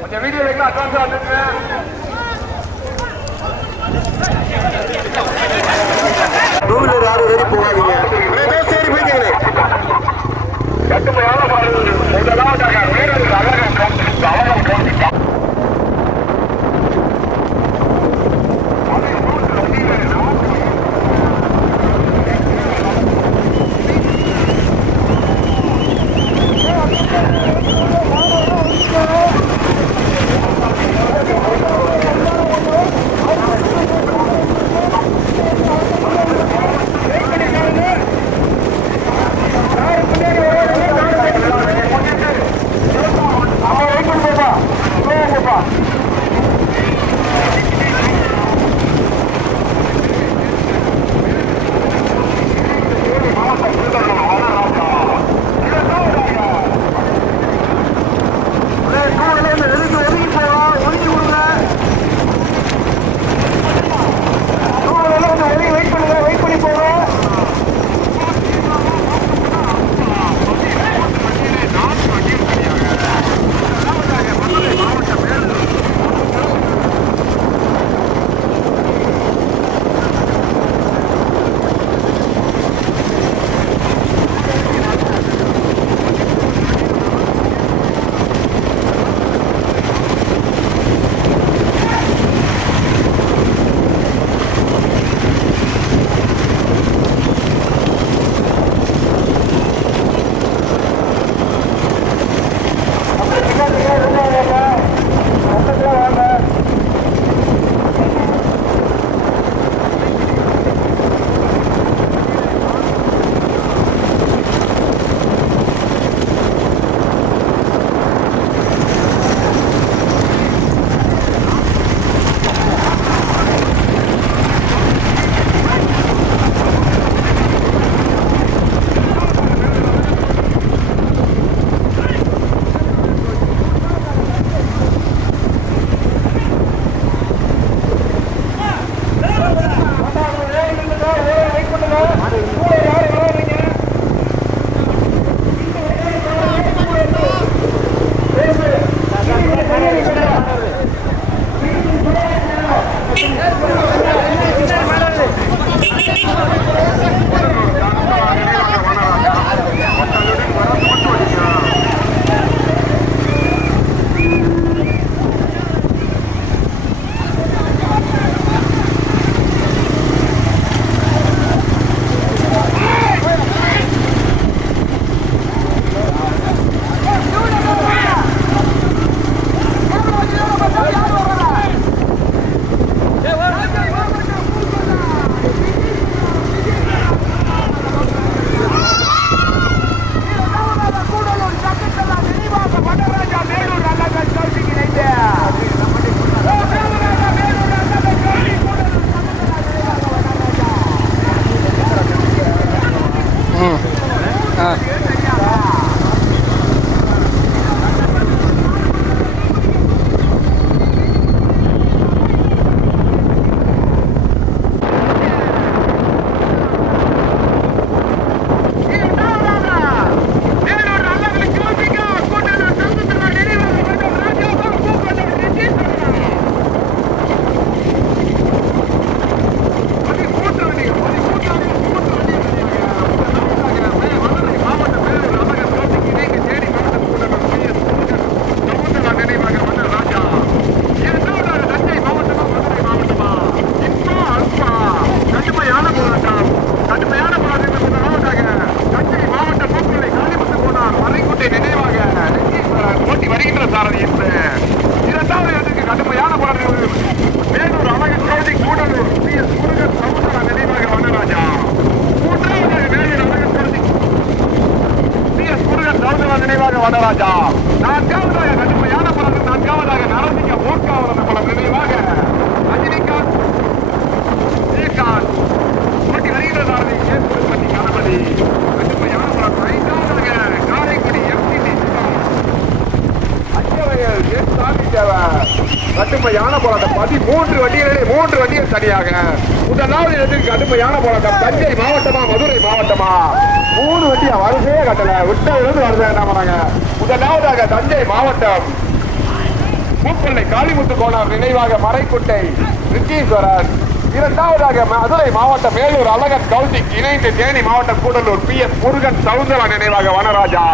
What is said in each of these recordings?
கொஞ்சம் வீடியோ வைக்கலாம் அட்வான்ஸ் வந்துருங்க டூ வீலர் யாரும் ஏறி போகாதீங்க. சரி போய்க்கங்களே கட்டுமையான பாடல் முதலாவதாக வீரர் அழகன் கவுண்ட் அழகன் கவுண்ட் அம்மா அதி மூன்று வண்டிகளிலே மூன்று வண்டிகள் தனியாக. முதலாவது இடத்தில் கடுமையான போராட்டம். தஞ்சை மாவட்டமா மதுரை மாவட்டமா? மூணு வண்டியா? வருஷே கட்டல. விட்ட இருந்து வருஷம் என்ன பண்ணாங்க? முதலாவதாக தஞ்சை மாவட்டம். பூப்பள்ளை காளிமுத்து கோணார் நினைவாக மறைக்குட்டை ரிச்சீஸ்வரன் இரண்டாவதாக மதுரை மாவட்டம் மேலூர் அழகன் கௌசிக் இணைந்து தேனி மாவட்டம் கூடலூர் பி எஸ் முருகன் சவுந்தரா நினைவாக வனராஜா.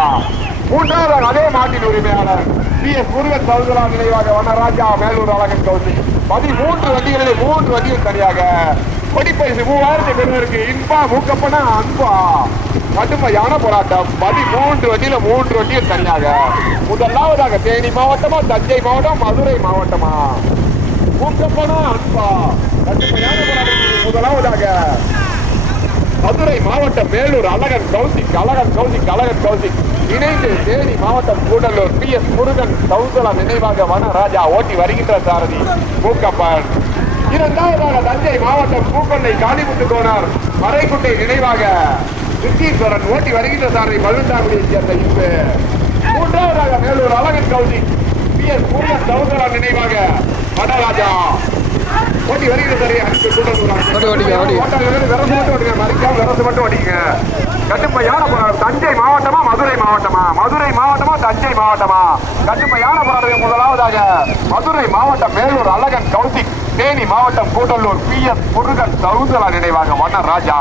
மூன்றாவதாக அதே மாட்டின் உரிமையாளர் பி எஸ் முருகன் சவுந்தரா நினைவாக வனராஜா மேலூர் அழகன் கௌசிக் பதிமூன்று வண்டிகளிலே மூன்று வண்டிகள் சரியாக. கொடிப்பரிசு மூவாயிரத்தி பெறுவதற்கு இன்பா மூக்கப்பனா அன்பா. கடுமையான போராட்டம். பதிமூன்று வண்டியில மூன்று வண்டிகள் தனியாக முதலாவதாக தேனி மாவட்டமா தஞ்சை மாவட்டம் மதுரை மாவட்டமா? மூக்கப்பனா அன்பா. கடுமையான போராட்டம் முதலாவதாக மதுரை மாவட்டம் மேலூர் அழகன் கௌசிக் அழகன் கௌசிக் அழகன் கௌசிக் இணைந்து தேனி மாவட்டம் கூடலூர் பி எஸ் முருகன் சவுந்தலா நினைவாக வனராஜா ஓட்டி வருகின்ற சாரதி மூக்கப்பன் இரண்டாவதாக தஞ்சை மாவட்டம் பூக்கொண்டை காளிமுத்து கோனார் மறைக்குட்டை நினைவாக ரித்தீஸ்வரன் ஓட்டி வருகின்ற சாரதி பதினெட்டாங்குடியை சேர்ந்த இப்பு மூன்றாவதாக மேலூர் அழகன் கௌசிக் பி எஸ் முருகன் சவுந்தலா நினைவாக வனராஜா. ஓட்டி வருகிற சாரி அன்பு கூடலூர் ஓடி, ஓடிங்க, ஓடி. ஓட்டாளர்கள் விரசு மட்டும் ஓடிங்க மறிக்காம விரசு மட்டும் ஓடிங்க கட்டுப்பையான தஞ்சை மாவட்டமா மதுரை மாவட்டமா? மதுரை மாவட்டமா தஞ்சை மாவட்டமா? கட்டுப்பையான போராட்டம் முதலாவதாக மதுரை மாவட்டம் மேலூர் அழகன் கௌசிக் தேனி மாவட்டம் கூடலூர் பி. எஸ். முருகன் சவுந்தரா நினைவாக வண்ண ராஜா.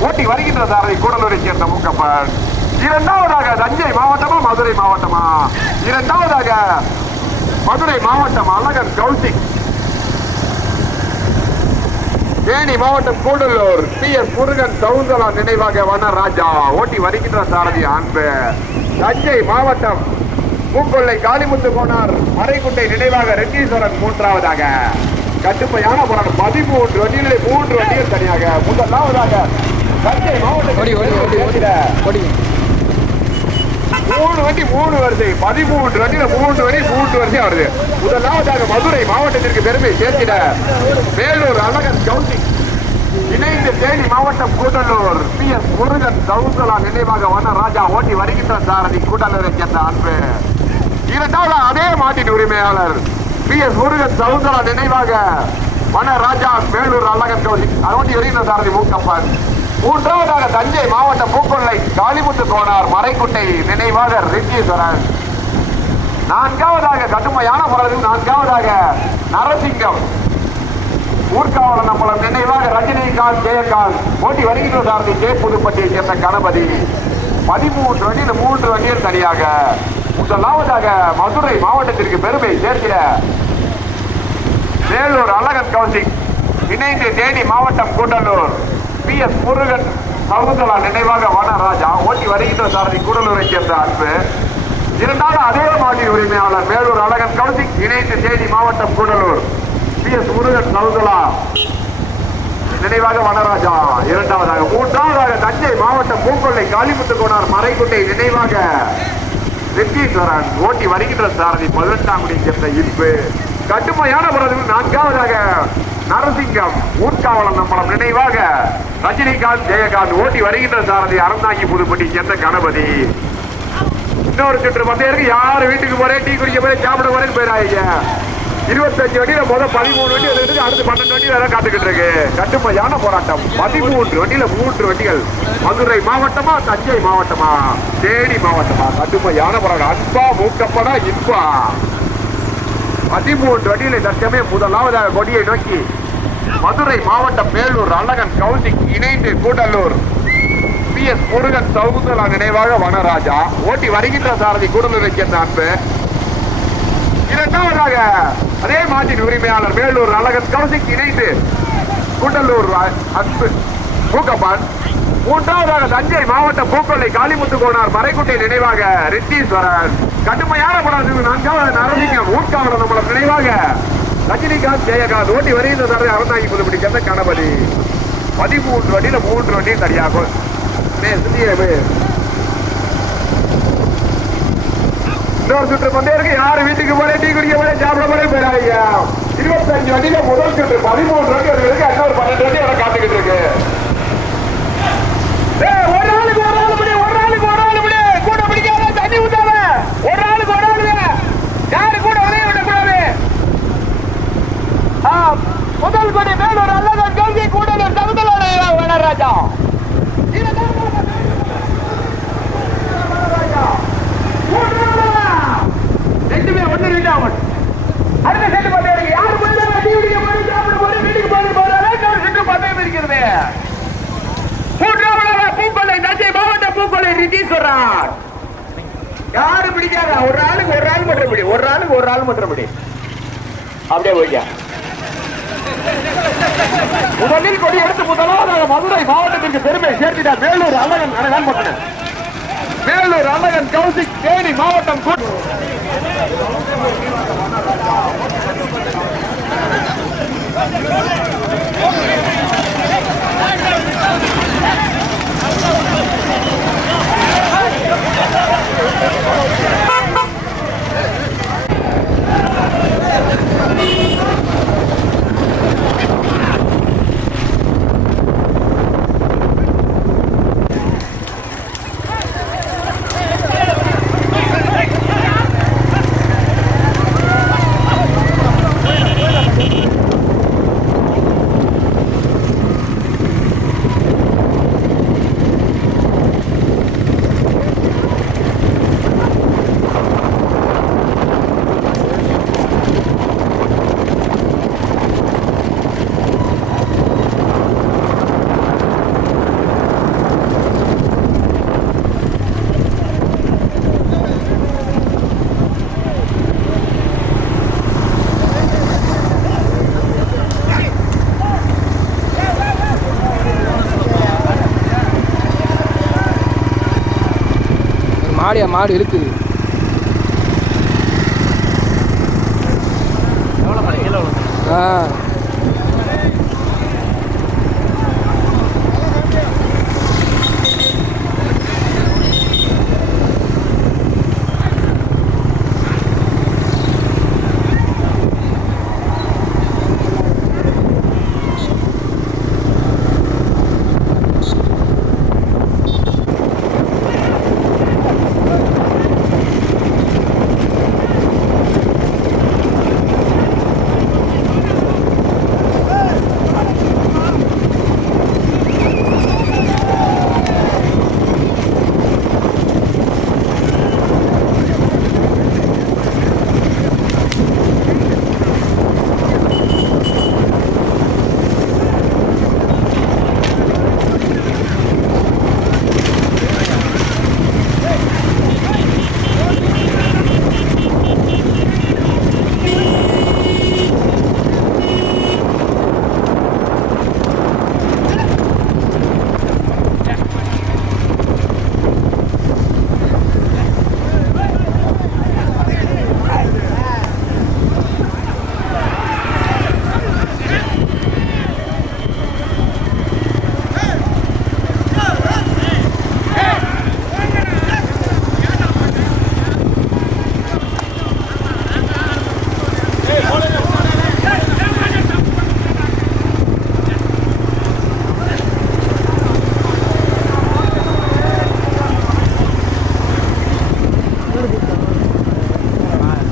ஓட்டி வருகின்ற சாரதி கூடலூரை சேர்ந்த மூக்கப்பன். இரண்டாவதாக தஞ்சை மாவட்டமா மதுரை மாவட்டமா? இரண்டாவதாக மதுரை மாவட்டம் அழகன் கௌசிக் தேனி மாவட்டம் கூடலூர் பி எஸ் முருகன் சவுந்தரா நினைவாக வனராஜா ஓட்டி வருகின்ற சாரதி அன்பு. தஞ்சை மாவட்டம் பூக்கொள்ளை காளிமுத்து கோனார் மறைக்குட்டை நினைவாக ரெட்டீஸ்வரன் மூன்றாவதாக. கட்டுப்பையான போராட்டம் பதிமூன்று வண்டிகளில் மூன்று வண்டிகள் தனியாக முதலாவதாக தஞ்சை மாவட்டம் மூணு வண்டி மூணு வருது. பதிமூன்று வண்டியில மூன்று வண்டி மூன்று வருஷம் வருது. முதலாவதாக மதுரை மாவட்டத்திற்கு பெருமை சேர்த்திட வேலூர் அழகன் கவுசி இணைந்து தேனி மாவட்டம் கூடலூர். பி எஸ் முருகன் தவுசலா நினைவாக வன ராஜா ஓட்டி வருகின்ற சாரதி கூடலூரை சேர்ந்த அன்பு. இரண்டாவது அதே மாட்டின் உரிமையாளர் பி எஸ் முருகன் தவுசலா நினைவாக வன ராஜா வேலூர் அழகன் கவுசி ஓட்டி வருகின்ற சாரதி மூக்கப்பன். மூன்றாவதாக தஞ்சை மாவட்ட பூக்கொள்ளை காளிமுத்து கோனார் மறைக்குட்டை நினைவாக ரிஜீஸ்வரன் நான்காவதாக கடுமையான போராட்டம் நான்காவதாக நரசிங்கம். ஊர்காவலன் நினைவாக ரஜினிகாந்த் ஜெயகாந்த். போட்டி வருகின்ற சாரதி கே. புதுப்பட்டியை சேர்ந்த கணபதி. பதிமூன்று வண்டியில் மூன்று வண்டியில் தனியாக. முதலாவதாக மதுரை மாவட்டத்திற்கு பெருமை சேர்க்கிற வேலூர் அழகன் கவுசிக் இணைந்து தேனி மாவட்டம் கூட்டலூர். பி எஸ் முருகன் சவுந்தலா நினைவாக வனராஜா. ஓட்டி வருகின்ற சாரதி கூடலூரை சேர்ந்த அன்பு. இரண்டாவது அதே மாவட்ட உரிமையாளர் மேலூர் அழகன் கவுசிக் இணைந்து தேனி மாவட்டம் கூடலூர். பி எஸ் முருகன் சவுந்தலா நினைவாக வனராஜா. இரண்டாவதாக மூன்றாவதாக தஞ்சை மாவட்டம் பூக்கொள்ளை காளிமுத்து கோனார் மறைக்குட்டை நினைவாக வெங்கீஸ்வரன் ஓட்டி வருகின்ற சாரதி பதினெட்டாம் குடி சேர்ந்த இன்பு. கடுமையான பிறகு நான்காவதாக நரசிங்கம் ஊர்காவலன் நம்மளம் நினைவாக ரஜினிகாந்த் ஜெயகாந்த் ஓட்டி வருகின்ற சாரதி அறந்தாங்கி புதுப்பட்டி சேர்ந்த கணபதி. இன்னொரு சுற்று பந்தயருக்கு யார் வீட்டுக்கு போறேன் டீ குடிக்க போறேன் சாப்பிட போறேன்னு போயிடாங்க இருபத்தஞ்சு வண்டியில முதல் பதிமூணு வண்டி இருக்கு. அடுத்து பன்னெண்டு வண்டி வேற காத்துக்கிட்டு இருக்கு. கட்டுமையான போராட்டம். பதிமூன்று வண்டியில மூன்று வண்டிகள். மதுரை மாவட்டமா தஞ்சை மாவட்டமா? தேனி மாவட்டமா? கட்டுமையான போராட்டம். அன்பா மூக்கப்படா இன்பா. பதிமூன்று வண்டியில தற்சமயம் முதலாவதாக கொடியை நோக்கி மதுரை மாவட்டம் மேலூர் அழகன் கவுண்டி இணைந்து கூடலூர். பி எஸ் முருகன் சவுந்தரா நினைவாக வனராஜா. ஓட்டி வருகின்ற சாரதி கூடலூரை சேர்ந்த அன்பு. இரண்டாவதாக அதே மாட்டின் உரிமையாளர் மேலூர் அழகன் கவுசிக் இணைந்து கூடலூர் அன்பு மூக்கப்பான் மூன்றாவதாக தஞ்சை மாவட்டம் பூக்கொள்ளை காளிமுத்து கோனார் மறைக்குட்டை நினைவாக ரித்தீஸ்வரன். கடுமையான படம் நான்காவது நரசிங்கம் ஊர்காவலன் நம்மள நினைவாக ரஜினிகாந்த் ஜெயகாந்த் ஓட்டி வருகின்ற சாரதி அறந்தாங்கி புதுப்படி சேர்ந்த கணபதி. பதிமூன்று வண்டியில் மூன்று வண்டியும் சரியாகும் இன்னொரு சுற்று பந்தே இருக்கு. யாரு வீட்டுக்கு போறேன் டீ குடிக்க போறேன் சாப்பிட போறேன் போயிடாதீங்க இருபத்தஞ்சு வண்டியில முதல் சுற்று. பதிமூன்று வண்டி இருக்கு இன்னொரு பன்னெண்டு வண்டி வர காத்துக்கிட்டு இருக்கு. முதல் கொடி மேலூர் அல்லதன் கல்வி கூடலூர் தகுதலோடைய வனராஜா ரெண்டுமே ஒன்று ரெண்டு ஆகும் அடுத்த செட்டு பட்டை யார் வீட்டுக்கு போய் போறாரு செட்டு பட்டை இருக்கிறது பூக்கொலை தஞ்சை மாவட்ட பூக்கொலை ரிஜீஸ்வரன் யாரும் பிடிக்காத? ஒரு ஆளுக்கு ஒரு ஆள் மட்டும் பிடி ஒரு ஆளுக்கு ஒரு ஆள் மட்டும் பிடி அப்படியே போய்க்கா முதலில் கொடி எடுத்து முதலாவதாக மதுரை மாவட்டத்திற்கு பெருமை சேர்த்திட்டார் வேலூர் அழகன் அழகான் பட்டணன் வேலூர் அழகன் கௌசிக் தேனி மாவட்டம் கூ- ஒரு மாடு இருக்குது ஆ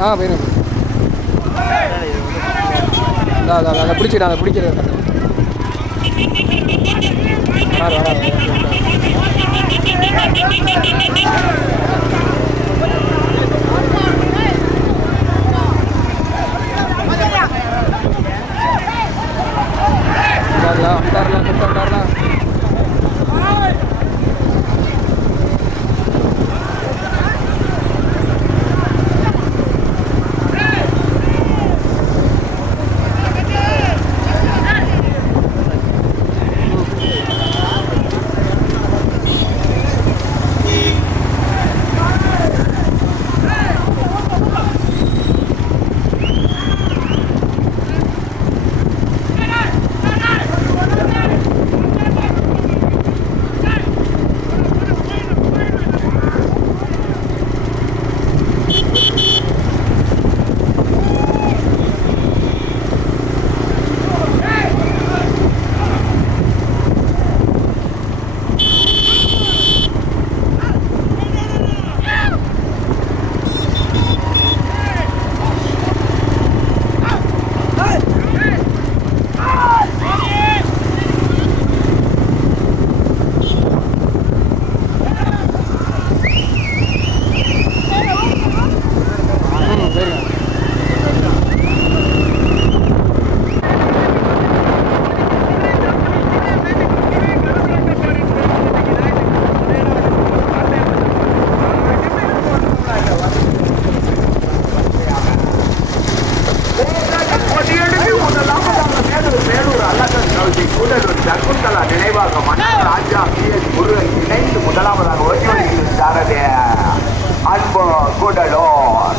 ஆ வேணும். அதான் அதை பிடிச்சிடா அதை பிடிக்கிறது வராது வராது. கூடலூர்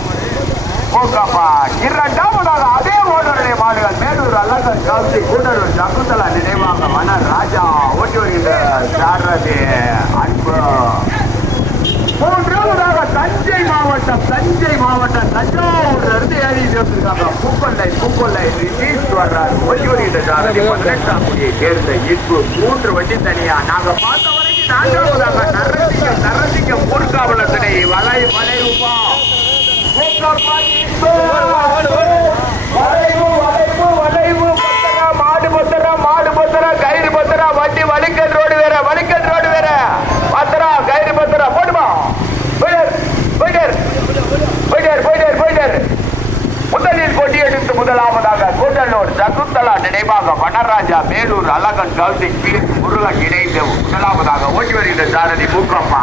இரண்டாவதாக அதே ஓட்டருடைய மாடுகள் மேலூர் அல்லசன் காந்தி கூடலூர் சகுந்தலா நினைவாக மன ராஜா ஓட்டி வருகின்ற அன்பு மூன்றாவதாக தஞ்சை மாவட்டம் தஞ்சை மாவட்டம் தஞ்சாவூர்ல இருந்து ஏறி சேர்த்திருக்காங்க பூக்கொள்ளை பூக்கொள்ளை ரிலீஸ் வர்றாரு ஒளிவரிகின்ற சாரதி பதினெட்டாம் தேர்ந்த ஈர்ப்பு மூன்று வண்டி தனியா. நாங்க பார்த்தோம். நான்காவதாக நரசிங்கம் நரசிங்கம் ஊர்காவலத்தினை வலை வளைவுப்பா வளைவு வளைவு வளைவு பத்தரா மாடு பத்தரா மாடு பத்தரா கயிறு பத்தரா வண்டி வலிக்கல் ரோடு வேற வலிக்கல் ரோடு வேற பத்தரா கயிறு பத்தரா போடுமா போயிட்டார் போயிட்டார் போயிட்டார் போயிட்டார் போயிட்டார் முதலில் கொடி எடுத்து முதலாவதாக கூட்டலூர் சகுந்தலா நினைவாக வனராஜா மேலூர் அழகன் கௌசிக் பி முருகன் இணைந்து முதலாவதாக ஓட்டி வருகின்ற சாரதி மூக்கம்மா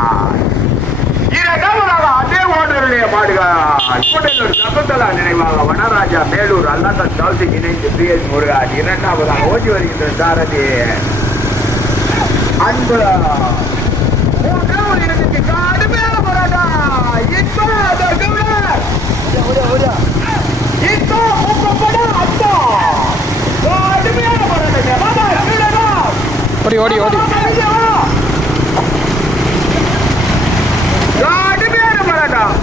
இரண்டாவதாக அதே ஓட்டருடைய மாடுகள் கூட்டலூர் சகுந்தலா நினைவாக வனராஜா மேலூர் அழகன் கௌசிக் இணைந்து பி எஸ் முருகன் இரண்டாவதாக ஓட்டி வருகின்ற சாரதி. அன்பு. கடுமையான போராட்டம் இப்போ கவுடர் இப்போ கடுமையான போராட்டம் ஓடி. ஓடி ஓடி கடுமையான போராட்டம்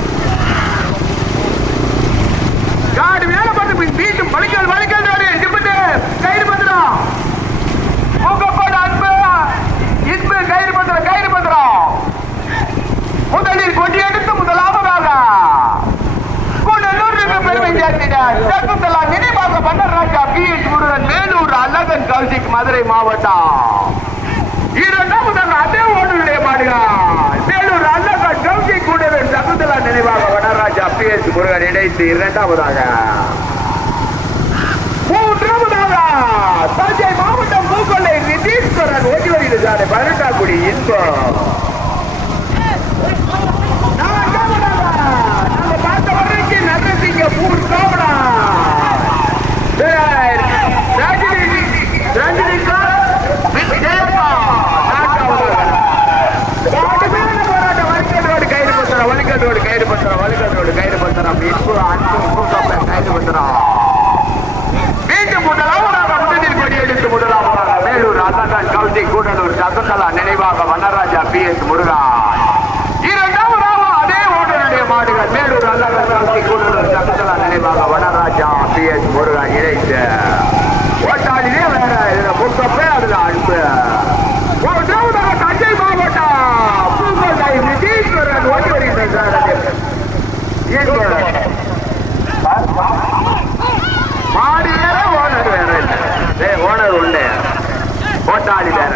கடுமையான போராட்டம் வலிக்கல் வலிக்கல் திப்பிட்டு கயிறு பத்திரம் முக்கப்பட அன்பு இன்பு கயிறு பத்திரம் கயிறு பத்திரம் முதலில் கொடி எடுத்து முதலாவதாக கூடலூருக்கு பெருமை சேர்த்தினார். சகுந்தலா நினைவாக பன்னராஜா பி எச் முருகன் வேலூர் அழகன் கௌசிக் மதுரை மாவட்டம். இரண்டாவதாக அதே ஓடுடைய மாடுகள் மேலூர் அழகன் கௌசிக் கூடலூர் சகுந்தலா நினைவாக வனராஜா பி எச் முருகன் இணைத்து இரண்டாவதாக மூன்றாவதாக தஞ்சை மாவட்டம் பூக்கொள்ளை நிதீஸ்வரன் பதினெட்டாம் குடி இன்பம் நான்காவதாக நாம பார்த்த வரைக்கும் நரசிங்க பூர் காவடா ரஜினி ரஜினிகாந்த் விஜயப்பா நான்காவதாக கடுமையான போராட்டம் வலிக்கல் ரோடு கயிறு பத்திரம் வலிக்கல் ரோடு கயிறு பத்திரம் வலிக்கல் ரோடு கயிறு பத்திரம் இன்பு அன்பு பூக்கொள்ளை கயிறு பத்திரம் மீண்டும் முதலாவதாக முதலில் கொடியெடுத்து முதலாவதாக வேலூர் அண்ணன் கவுசி கூடலூர் நினைவாக வனராஜா பி எஸ் முருகா இரண்டாவதாக அதே ஓட்டருடைய மாடுகள் வேலூர் அண்ணன் கவுசி கூடலூர் சகுந்தலா நினைவாக வனராஜா பி எஸ் முருகா இணைத்து ஓட்டாளிலே வேற இதுல முக்கப்பே அதுல அன்பு மூன்றாவதாக தஞ்சை மாவட்டம் பூங்கோட்டை நிதீஸ்வரன் ஓட்டி வருகின்ற மாடி வேற ஓனர் வேற இல்ல. டேய், ஓனர் உண்டு ஓட்டாளி வேற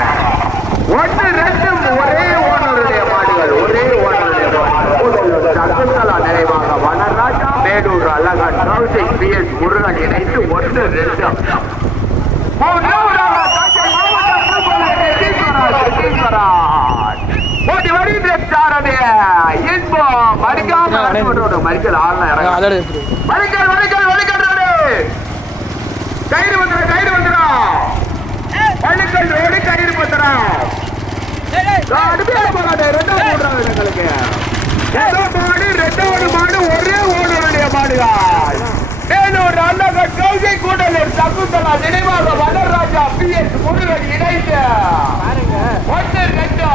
ஒன்று ரெண்டு ஒரே ஓனருடைய மாடுகள் ஒரே ஓனருடைய மாடுகள் சகுந்தலா நினைவாக வனராஜா மேலூர் அழகன் கௌசிக் பி எஸ் முருகன் இணைத்து ஒன்று ரெண்டு. ஓடி இன்பம் மறிக்காம மறிக்கல் வலிக்கல் வலிக்கல் வலிக்கல் ரோடு கயிறு வந்துடும் கயிறு வந்துடும் வலிக்கல் ரோடு கயிறு பத்திரம் அடிமையான போகாது ரெண்டாவது இடங்களுக்கு ரெண்டாவது மாடு ரெண்டாவது மாடு ஒரே ஓடுடைய மாடுகள். வேலூர் அண்ணகட் கௌகை கூடலூர் சகுந்தலா நினைவாக வனராஜா பி எஸ் முருகன் இணைந்து ஒன்று ரெண்டு.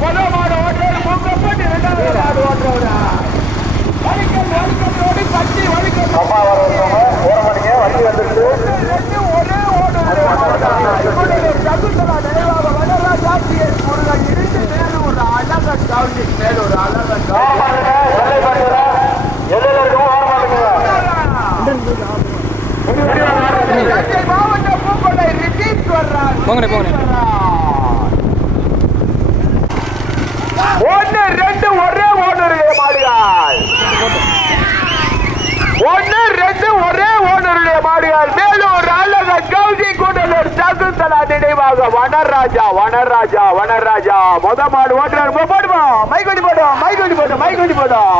முதல் மாடு ஓட்டுறது மூக்கப்பட்டு இரண்டாவது மாடு ஓட்டுறவரா வலிக்கல் வலிக்கல் ரோடு கட்டி வலிக்கல் அம்மா வர வந்தவங்க ஓர மாட்டீங்க வண்டி வந்துருக்கு ஒரே ஓடு சகுந்தலா நினைவாக வனராஜா பி எஸ் முருகன் இணைந்து வேலூர் அழகன் கௌசி வேலூர் அழகன் ஓர மாட்டுங்க எல்லை பாட்டுங்க எல்லையில இருக்கவங்க ஓர மாட்டுங்க தஞ்சை மாவட்டம் பூக்கொண்டை ரிட்டீஸ் வர்றார் போங்கண்ணே, போங்கண்ணே. ஒன்னு ரெண்டு ஒரே ஓனருடைய மாடுகள் ஒன்னு ரெண்டு ஒரே ஓனருடைய மாடுகள் மேலூர் அல்லது கௌசி கூட்டலூர் சகுந்தலா நினைவாக வனராஜா வனராஜா மொத மாடு ஓட்டுறாரு. போடுமா மைக்கொடி போடும் மைக்கொடி போடும் மைக்கொடி போடும்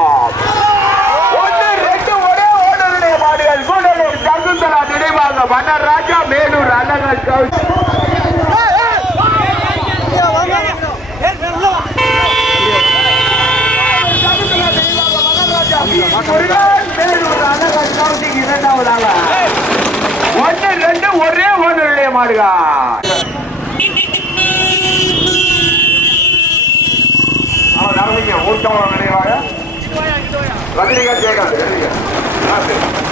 ஒன்னு ரெண்டு ஒரே ஓனருடைய மாடுகள். கூடலூர் சகுந்தலா நினைவாக வனராஜா மேலூர் அல்லது கௌசி ஒன்று ரெண்டு ஒரே ஒன்றுடைய மாடுகா ஊட்டம் நினைவாக? ரஜினிகாந்த் ஜெயகாந்த் ரஜினிகாந்த்.